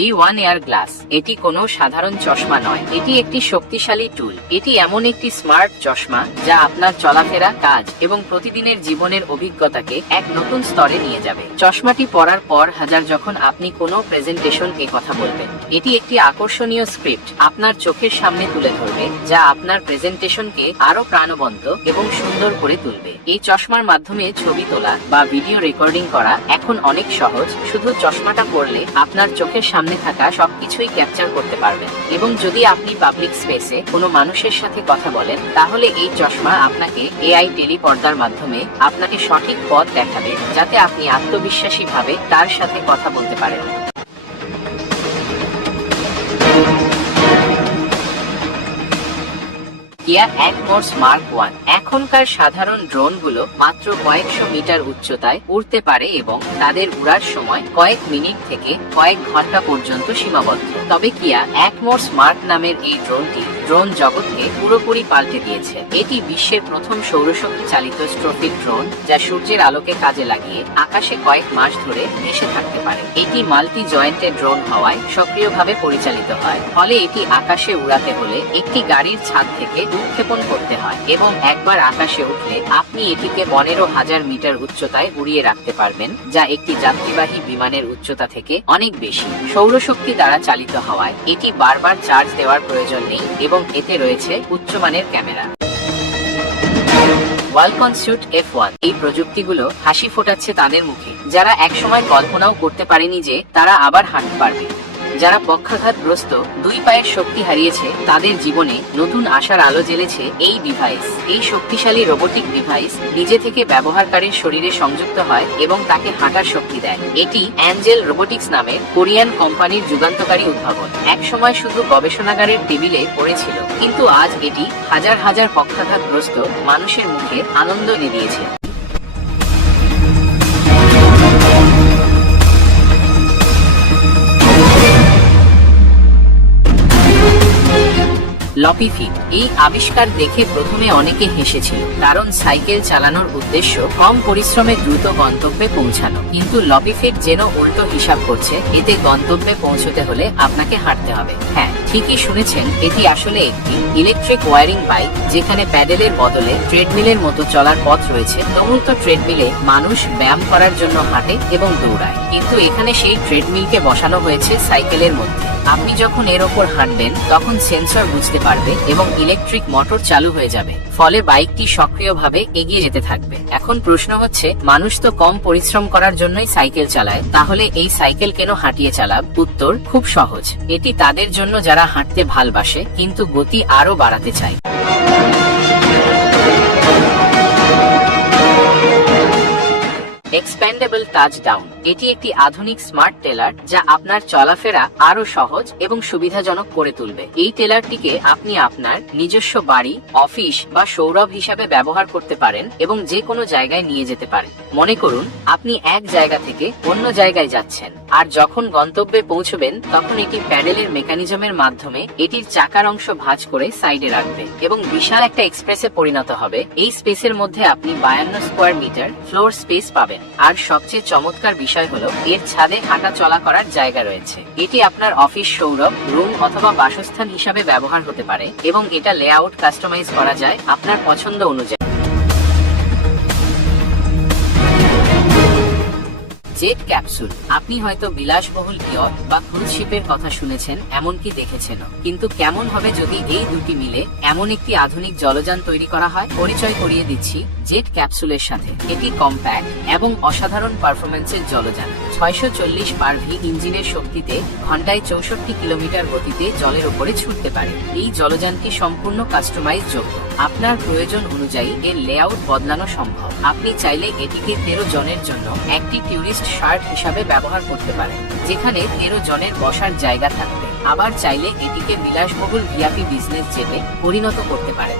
One air glass এটি কোনো সাধারণ চশমা নয়। এটি একটি শক্তিশালী টুল এটি এমন একটি স্মার্ট চশমা যা আপনার চলাফেরা, কাজ এবং প্রতিদিনের জীবনের অভিজ্ঞতাকে এক নতুন স্তরে নিয়ে যাবে। চশমাটি পরার পর হাজার যখন আপনি কোনো প্রেজেন্টেশন এ কথা বলবেন, এটি একটি আকর্ষণীয় স্ক্রিপ্ট আপনার চোখের সামনে তুলে ধরবে, যা আপনার প্রেজেন্টেশনকে আরও প্রাণবন্ত এবং সুন্দর করে তুলবে। এই চশমার মাধ্যমে ছবি তোলা বা ভিডিও রেকর্ডিং করা এখন অনেক সহজ। শুধু চশমাটা পরলে আপনার চোখের সামনে থাকা সবকিছুই ক্যাপচার করতে পারবেন। এবং যদি আপনি পাবলিক স্পেসে কোনো মানুষের সাথে কথা বলেন, তাহলে এই চশমা আপনাকে এআই টেলিপর্দার মাধ্যমে আপনাকে সঠিক পথ দেখাবে, যাতে আপনি আত্মবিশ্বাসী ভাবে তার সাথে কথা বলতে পারেন। কিয়া একমোর্স মার্ক ওয়ান এখনকার সাধারণ ড্রোনগুলো মাত্র কয়েকশো মিটার উচ্চতায় উড়তে পারে এবং তাদের উড়ার সময় কয়েক মিনিট থেকে কয়েক ঘণ্টা পর্যন্ত সীমাবদ্ধ। তবে কিয়া একমোর্স মার্ক নামের এই ড্রোনটি ড্রোন জগৎকে পুরোপুরি পাল্টে দিয়েছে। এটি বিশ্বের প্রথম সৌরশক্তি চালিত স্ট্রোফিক ড্রোন, যা সূর্যের আলোকে কাজে লাগিয়ে আকাশে কয়েক মাস ধরে ভেসে থাকতে পারে। এটি মাল্টি জয়েন্টেড ড্রোন হওয়ায় সক্রিয়ভাবে পরিচালিত হয়। ফলে এটি আকাশে উড়াতে হলে একটি গাড়ির ছাদ থেকে উৎক্ষেপণ করতে হয় এবং একবার আকাশে উঠলে আপনি এটিকে পনেরো হাজার মিটার উচ্চতায় উড়িয়ে রাখতে পারবেন, যা একটি যাত্রীবাহী বিমানের উচ্চতা থেকে অনেক বেশি। সৌরশক্তি দ্বারা চালিত হওয়ায় এটি বারবার চার্জ দেওয়ার প্রয়োজন নেই এবং এতে রয়েছে উচ্চমানের ক্যামেরা। ওয়ালকন স্যুট এফ ওয়ান। এই প্রযুক্তিগুলো হাসি ফোটাচ্ছে তাদের মুখে। যারা একসময় কল্পনাও করতে পারেনি যে তারা আবার হাঁটতে পারবে। যারা পক্ষাঘাতগ্রস্ত দুই পায়ের শক্তি হারিয়েছে, তাদের জীবনে নতুন আশার আলো জ্বেলেছে এই ডিভাইস এই শক্তিশালী রোবোটিক ডিভাইস নিজে থেকে ব্যবহারকারীর শরীরে সংযুক্ত হয় এবং তাকে হাঁটার শক্তি দেয়। এটি অ্যাঞ্জেল রোবোটিক্স নামের কোরিয়ান কোম্পানির যুগান্তকারী উদ্ভাবন। একসময় শুধু গবেষণাগারের টেবিলে পড়েছিল, কিন্তু আজ এটি হাজার হাজার পক্ষাঘাতগ্রস্ত মানুষের মুখে আনন্দ এনে দিয়েছে লপি ফিট এই আবিষ্কার দেখে প্রথমে অনেকে হেসেছিল, কারণ সাইকেল চালানোর উদ্দেশ্য কম পরিশ্রমে দ্রুত গন্তব্যে পৌঁছানো। কিন্তু লপি ফিট যেন উল্টো হিসাব করছে, এতে গন্তব্যে পৌঁছতে হলে আপনাকে হাঁটতে হবে। হ্যাঁ ঠিকই শুনেছেন, এটি আসলে একটি ইলেকট্রিক ওয়ারিং বাইক যেখানে প্যাডেলের বদলে ট্রেডমিলের মতো চলার পথ রয়েছে। সমস্ত ট্রেডমিলে মানুষ ব্যায়াম করার জন্য হাঁটে এবং দৌড়ায়। কিন্তু এখানে সেই ট্রেডমিলকে বসানো হয়েছে সাইকেলের মধ্যে। আপনি যখন এর ওপর হাঁটবেন, তখন সেন্সর বুঝতে পারবে এবং ইলেকট্রিক মোটর চালু হয়ে যাবে। ফলে বাইকটি সক্রিয়ভাবে এগিয়ে যেতে থাকবে। এখন প্রশ্ন হচ্ছে, মানুষ তো কম পরিশ্রম করার জন্যই সাইকেল চালায়, তাহলে এই সাইকেল কেন হাঁটিয়ে চালাব? উত্তর, খুব সহজ। এটি তাদের জন্য যারা হাঁটতে ভালবাসে, কিন্তু গতি আরও বাড়াতে চায়। এক্সপ্যান্ডেবল টাচ ডাউন এটি একটি আধুনিক স্মার্ট টেলার যা আপনার চলাফেরা আরও সহজ এবং সুবিধাজনক করে তুলবে। এই টেলারটিকে আপনি আপনার নিজস্ব বাড়ি অফিস বা সৌরভ হিসাবে ব্যবহার করতে পারেন এবং যে কোনো জায়গায় নিয়ে যেতে পারেন। মনে করুন, আপনি এক জায়গা থেকে অন্য জায়গায় যাচ্ছেন আর যখন গন্তব্যে পৌঁছবেন, তখন এটি প্যাডেলের মেকানিজমের মাধ্যমে এটির চাকার অংশ ভাঁজ করে সাইডে রাখবে এবং বিশাল একটা এক্সপ্রেসে পরিণত হবে। এই স্পেসের মধ্যে আপনি বায়ান্ন স্কোয়ার মিটার ফ্লোর স্পেস পাবেন। আর সবচেয়ে চমৎকার বিষয় হলো, এর ছাদে হাঁটা চলা করার জায়গা রয়েছে। এটি আপনার অফিস সৌরভ, রুম অথবা বাসস্থান হিসাবে ব্যবহার হতে পারে এবং এটা লেআউট কাস্টমাইজ করা যায় আপনার পছন্দ অনুযায়ী। জেট ক্যাপসুল আপনি হয়তো বিলাসবহুল ইয়ট বা ক্রুজ শিপের কথা শুনেছেন, এমনকি দেখেছেন কিন্তু কেমন হবে যদি এই দুটি মিলে এমন একটি আধুনিক জলযান তৈরি করা হয়? পরিচয় করিয়ে দিচ্ছি জেট ক্যাপসুলের সাথে। এটি কম্প্যাক্ট এবং অসাধারণ পারফরমেন্সের জলযান। ছয়শো চল্লিশ পারভি ইঞ্জিনের শক্তিতে ঘন্টায় চৌষট্টি কিলোমিটার গতিতে জলের উপরে ছুটতে পারে। এই জলযানটি সম্পূর্ণ কাস্টমাইজ যোগ্য। আপনার প্রয়োজন অনুযায়ী এর লেআউট বদলানো সম্ভব। আপনি চাইলে এটিকে তেরো জনের জন্য একটি ট্যুরিস্ট শার্ট হিসাবে ব্যবহার করতে পারেন যেখানে তেরো জনের বসার জায়গা থাকবে। আবার চাইলে এটিকে বিলাসবহুল ভিআপি বিজনেস জেনে পরিণত করতে পারেন।